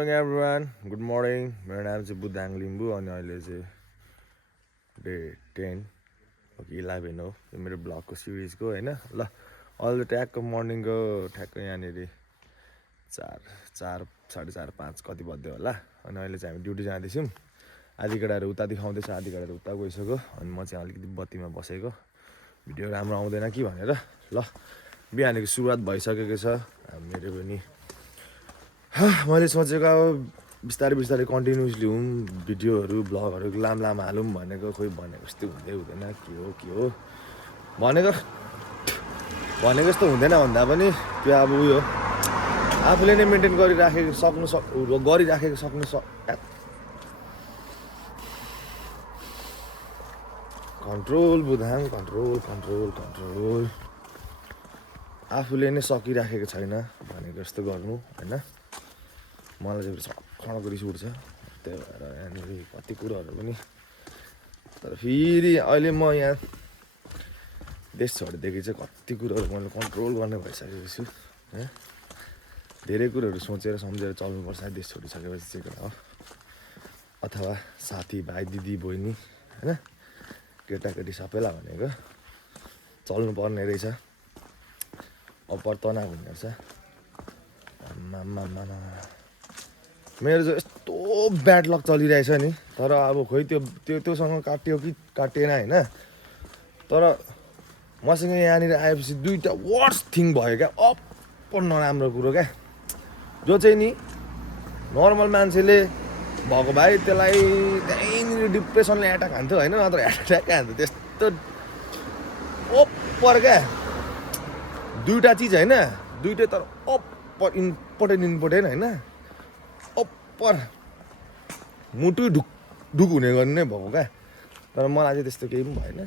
Morning everyone, good morning. मेरो नाम चाहिँ बुद्धाङ लिम्बू अनि अहिले चाहिँ डे 10 हो कि 11 हो यो मेरो ब्लगको सिरिजको होइन। ल अहिले ट्याक्क मर्निङको ठ्याक्क यहाँनिर 4, 4, 4:30, 5 कति बज्यो होला। अनि अहिले चाहिँ हामी ड्युटी जाँदैछौँ। आधी केटाहरू उता देखाउँदैछ, आधी केटाहरू उता गइसक्यो। अनि म चाहिँ अलिकति बत्तीमा बसेको, भिडियो राम्रो आउँदैन कि भनेर। ल बिहानको सुरुवात भइसकेको छ मेरो पनि। मैले सोचेको अब बिस्तारै बिस्तारै कन्टिन्युसली भिडियोहरू ब्लगहरू लामो हालौँ भनेको, खोइ भनेको जस्तो हुँदैन। के हो भनेको जस्तो हुँदैन भन्दा पनि त्यो अब उयो आफूले नै मेन्टेन गरिराखेको सक्नु कन्ट्रोल बुधाङ कन्ट्रोल आफूले नै सकिराखेको छैन भनेको जस्तो गर्नु होइन। मलाई चाहिँ खडको रिस उठ्छ, त्यही भएर यहाँनिर कति कुरोहरू पनि। तर फेरि अहिले म यहाँ देश छोडिदिएपछि चाहिँ कति कुरोहरू मैले कन्ट्रोल गर्ने भइसकेको छु होइन। धेरै कुरोहरू सोचेर सम्झेर चल्नुपर्छ देश छोडिसकेपछि चाहिँ कुरा हो। अथवा साथीभाइ दिदी बहिनी होइन, केटाकेटी सबैलाई भनेको चल्नुपर्ने रहेछ। अप्पर तनाव हुने रहेछ। मेरो चाहिँ यस्तो ब्याड लक चलिरहेछ नि। तर अब खोइ त्योसँग काटियो कि काटिएन होइन। तर मसँग यहाँनिर आएपछि दुईवटा वर्स्ट थिङ भयो क्या, अप्पर नराम्रो कुरो क्या। जो चाहिँ नि नर्मल मान्छेले भएको भए त्यसलाई त्यहीँनिर डिप्रेसनले एट्याक हान्थ्यो होइन, नत्र एट्याक हान्थ्यो। त्यस्तो अप्पर क्या दुईवटा चिज होइन, दुइटै तर अप्पर इम्पोर्टेन्ट होइन। अप्पर मुटु ढुक हुने गर्ने नै भएको क्या। तर मलाई चाहिँ त्यस्तो केही पनि भएन।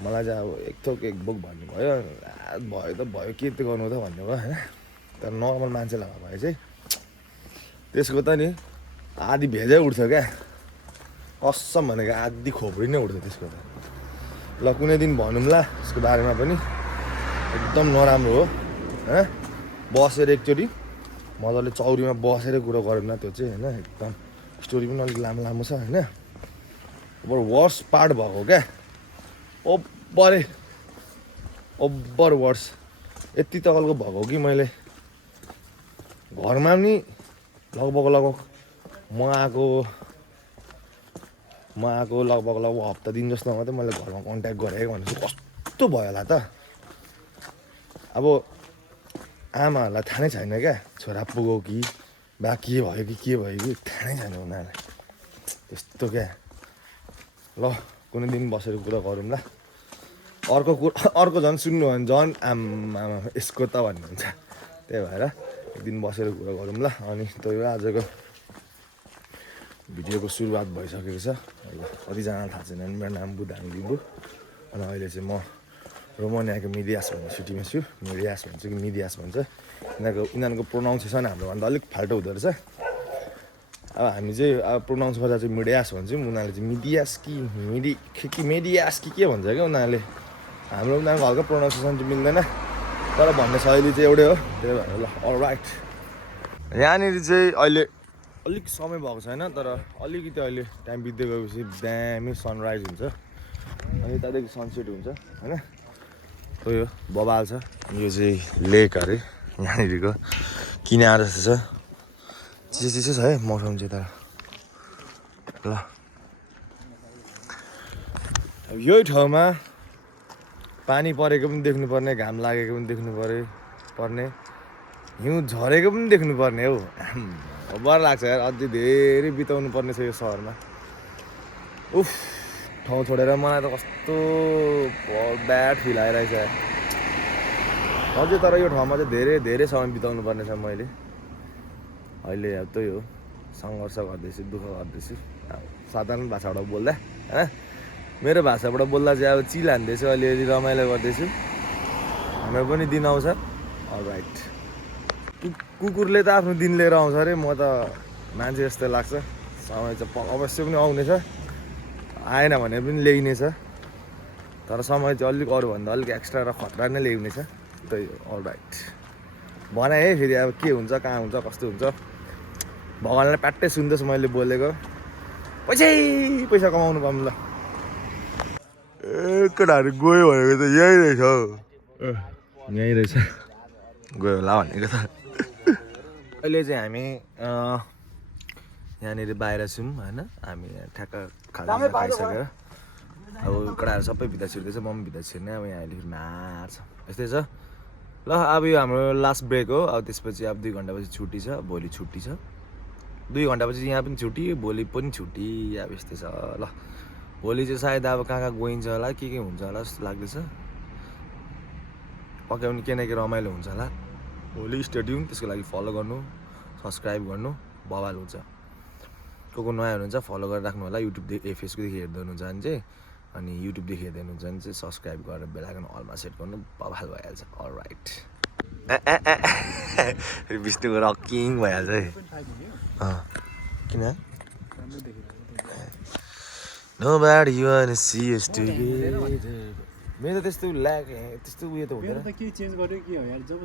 मलाई चाहिँ अब एक थोक एक बोक भन्नु भयो त भयो, के त गर्नु त भन्नु भयो होइन। तर नर्मल मान्छेलाई भए चाहिँ त्यसको त नि आधी भेजै उठ्छ क्या, कसम भनेको आधी खोपडी नै उठ्छ त्यसको त। ल कुनै दिन भनौँला त्यसको बारेमा पनि, एकदम नराम्रो हो होइन। बसेर एकचोटि मजाले चौरीमा बसेर कुरो गरौँ न त्यो चाहिँ होइन। एकदम स्टोरी पनि अलिक लामो छ होइन। अब वर्स पार्ट भएको क्या, ओभर वर्स यति तकलको भएको कि मैले घरमा नि लगभग म आएको लगभग हप्ता दिन जस्तो मात्रै मैले घरमा कन्ट्याक्ट गरेँ भनेपछि कस्तो भयो होला त। अब आमाहरूलाई थाहा नै छैन क्या छोरा पुग्यो कि बा के भयो कि थाहा नै छैन उनीहरूलाई त्यस्तो क्या। ल कुनै दिन बसेर कुरा गरौँ ल। अर्को झन् सुन्नु भने झन् आमा यसको त भन्नुहुन्छ। त्यही भएर एक दिन बसेर कुरा गरौँ ल। अनि त्यो आजको भिडियोको सुरुवात भइसकेको छ। कतिजनालाई थाहा छैन भने मेरो नाम बुद्धाङ लिम्बू। अनि अहिले चाहिँ म रोमानियाको मिडियास भन्ने सिटीमा छु। मिडियास भन्छ कि मिडियास भन्छ, यिनीहरूको प्रोनाउन्सिएसन हाम्रोभन्दा अलिक फाल्टो हुँदो रहेछ। अब हामी चाहिँ अब प्रोनाउन्स गर्दा चाहिँ मिडियास भन्छौँ, उनीहरूले चाहिँ मिडियास कि मेडियास कि के भन्छ क्या उनीहरूले। उनीहरूको हल्का प्रोनाउन्सिएसन चाहिँ मिल्दैन, तर भन्ने शैली चाहिँ एउटै हो। त्यही भएर ल अलराइट। यहाँनिर चाहिँ अहिले अलिक समय भएको छैन, तर अलिकति अहिले टाइम बित्दै गएपछि दामी सनराइज हुन्छ अनि त्यहाँदेखि सनसेट हुन्छ होइन। यो बबाल छ, यो चाहिँ लेक अरे यहाँनिरको किनारा जस्तो छ। चिसो छ है मौसम चाहिँ। तर ल अब यही ठाउँमा पानी परेको पनि देख्नुपर्ने, घाम लागेको पनि देख्नुपर्ने, हिउँ झरेको पनि देख्नुपर्ने हौ। बर लाग्छ यार, अझै धेरै बिताउनु पर्ने छ यो सहरमा। उफ ठाउँ छोडेर मलाई त कस्तो ब्याड फिल आइरहेछ अझै। तर यो ठाउँमा चाहिँ धेरै समय बिताउनु पर्ने छ मैले। अहिले अब त्यही हो, सङ्घर्ष गर्दैछु, दुःख गर्दैछु। साधारण भाषाबाट बोल्दा होइन, मेरो भाषाबाट बोल्दा चाहिँ अब चिल हान्दैछु, अलिअलि रमाइलो गर्दैछु। हाम्रो पनि दिन आउँछ अलराइट। कुकुरले त आफ्नो दिन लिएर आउँछ अरे, म त मान्छे जस्तो लाग्छ। समय चाहिँ अवश्य पनि आउनेछ, आएन भने पनि ल्याइनेछ। तर समय चाहिँ अलिक अरूभन्दा अलिक एक्स्ट्रा र खतरा नै ल्याइनेछ। त्यही हो अलराइट। भने है फेरि अब के हुन्छ, कहाँ हुन्छ, कस्तो हुन्छ भगवान्लाई प्याट्टै सुन्दैछ मैले बोलेको पैसा कमाउनु पाऊँ ल ए केटाहरू गयो भनेको त यही रहेछ हौ यहीँ रहेछ गयो होला भनेको त अहिले चाहिँ हामी यहाँनिर बाहिर छौँ होइन हामी ठ्याक्क खाजा खाइसक्यो अब केटाहरू सबै भित्र छिर्दैछ म पनि भित्र छिर्ने अब यहाँ अहिले मार्छ यस्तै छ ल अब यो हाम्रो लास्ट ब्रेक हो अब त्यसपछि अब 2 घन्टापछि छुट्टी छ भोलि छुट्टी छ 2 घन्टापछि यहाँ पनि छुट्टी भोलि पनि छुट्टी अब यस्तै छ ल भोलि चाहिँ सायद अब कहाँ गइन्छ होला के हुन्छ होला जस्तो लाग्दैछ पक्कै पनि के न के रमाइलो हुन्छ होला भोलि स्टेट्युन त्यसको लागि फलो गर्नु सब्सक्राइब गर्नु बवाल हुन्छ को नयाँ हुनुहुन्छ फलो गरेर राख्नु होला युट्युबदेखि फेसबुकदेखि हेर्दै हुनुहुन्छ भने चाहिँ अनि युट्युबदेखि हेर्दै हुनुहुन्छ भने चाहिँ सब्सक्राइब गरेर बेलायकन अलमा सेट गर्नु बवाल भइहाल्छ अलराइट विष्णुको रकिङ भइहाल्छ है किन Nobody wanna see us together. मेरो त त्यस्तो ल्याग त्यस्तो उयो त हुँदैन मेरो त के चेन्ज गर्यो के हो यार जब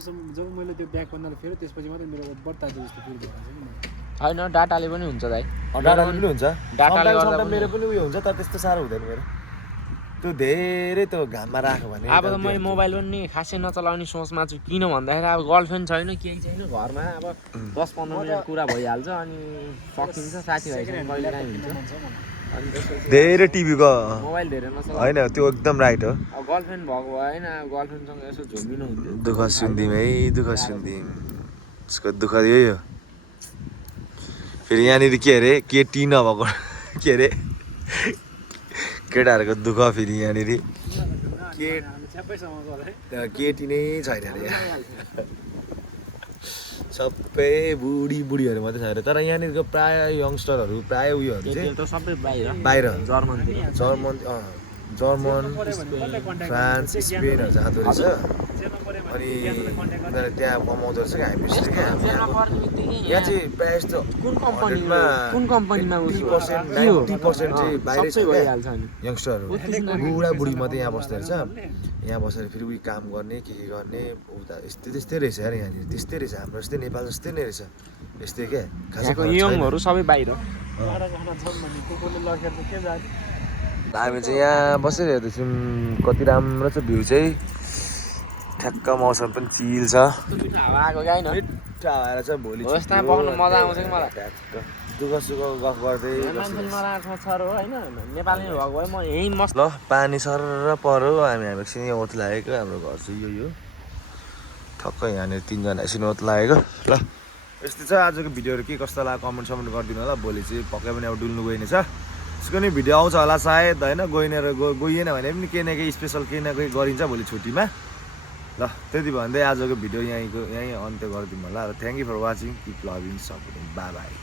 मैले त्यो ब्याक बन्दाले फेरि त्यसपछि मात्रै मेरो बढ्ता जस्तो फिल भइन्छ नि हैन डाटाले पनि हुन्छ दाइ डाटाले पनि हुन्छ डाटाले गर्दा मेरो पनि उयो हुन्छ तर त्यस्तो साह्रो हुँदैन मेरो त्यो धेरै त्यो घाममा राख्यो भने अब त मैले मोबाइल पनि खासै नचलाउने सोचमा छु किन भन्दाखेरि अब गर्लफ्रेन्ड छैन केही छैन घरमा अब 10-15 मिनेट कुरा भइहाल्छ अनि सकिन्छ साथीभाइसँग कहिले काहीँ हुन्छ धेरै टिभीको मोबाइल धेरै नचलाउ होइन त्यो एकदम राइट हो अब गर्लफ्रेन्ड भएको भएन गर्लफ्रेन्डसँग यसो झुमिनु हुन्थ्यो दुःख सुन्दिम है दुःख सुन्दिम उसको दुःख यही हो फेरि यहाँनिर के अरे केटी नभएको के अरे केटाहरूको दुःख फेरि यहाँनिर केटी नै छैन अरे सबै बुढीहरू मात्रै छ अरे तर यहाँनिरको प्राय यङ्स्टरहरू प्राय उयोहरू चाहिँ त सबै बाहिर जर्मन जर्मन फ्रान्स स्पेनहरू जाँदो रहेछ अनि उनीहरूले त्यहाँ कमाउँदो रहेछ क्या हामी जस्तो क्या यहाँ चाहिँ प्रायः जस्तो कुन कम्पनीमा 90% चाहिँ बाहिरै छ भइहाल्छ नि यङ्स्टरहरू बुढी मात्रै यहाँ बस्दो रहेछ यहाँ बसेर फेरि उयो काम गर्ने के गर्ने उता त्यस्तै रहेछ यार यहाँनिर त्यस्तै रहेछ हाम्रो जस्तै नेपाल जस्तै नै रहेछ यस्तै क्या यहाँको यङहरू सबै बाहिर हामी चाहिँ यहाँ बसेर हेर्दैछौँ कति राम्रो छ भ्यू चाहिँ ठ्याक्क मौसम पनि चिल छ हावा आएको क्या होइन मिठो आएर चाहिँ भोलि यस्ता बस्नु मजा आउँछ कि मलाई ठ्याक्क दुःख सुख गफ गर्दै मान्छे नराख्छ छ हो होइन नेपाली भएको भए म यहीँ मस्त ल पानी सर पऱ्यो हामी एकछिन यहाँ ओत लागेको हाम्रो घर चाहिँ यो ठक्क यहाँनिर 3 जना एकछिन ओत लागेको ल यस्तै छ आजको भिडियोहरू के कस्तो लाग्यो कमेन्ट गरिदिनु होला भोलि चाहिँ पक्कै पनि अब डुल्नु गइने छ त्यसको नि भिडियो आउँछ होला सायद होइन गइएन भने पनि केही न केही स्पेसल केही न केही गरिन्छ भोलि छुट्टीमा ल त्यति भन्दै आजको भिडियो यहीँ अन्त्य गरिदिउँ होला र thank you for watching keep loving supporting bye by